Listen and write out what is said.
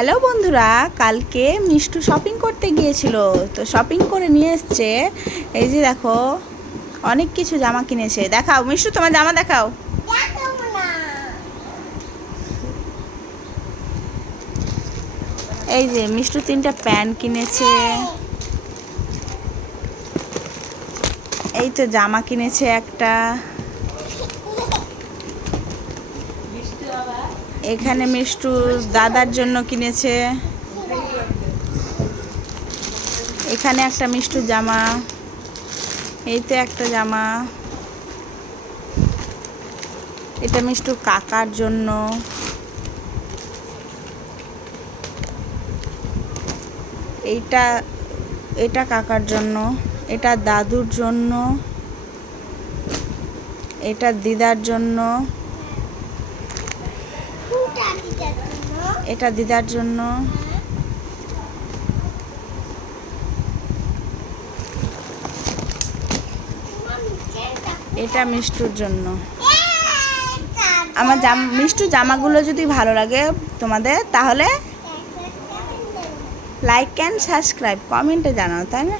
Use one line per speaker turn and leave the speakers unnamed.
Hello বন্ধুরা, কালকে Mishtu shopping করতে গিয়েছিল, তো শপিং করে নিয়ে এসছে। এই যে দেখো, অনেক কিছু জামা কিনেছে। দেখাও, মিষ্টু, তোমার জামা দেখাও। এই যে মিষ্টু তিনটা প্যান্ট কিনেছে। এই তো জামা কিনেছে একটা। এখানে মিষ্টু দাদার জন্য কিনেছে। এখানে একটা মিষ্টু জামা। এইতে একটা জামা। এটা মিষ্টু কাকার জন্য। এইটা, এটা কাকার জন্য। এটা দাদুর জন্য। এটা দিদার জন্য। এটা দিদার জন্য। এটা মিষ্টুর জন্য। আমার মিষ্টু জামাগুলো যদি ভালো লাগে তোমাদের, তাহলে লাইক অ্যান্ড সাবস্ক্রাইব কমেন্টে জানাও, তাই না?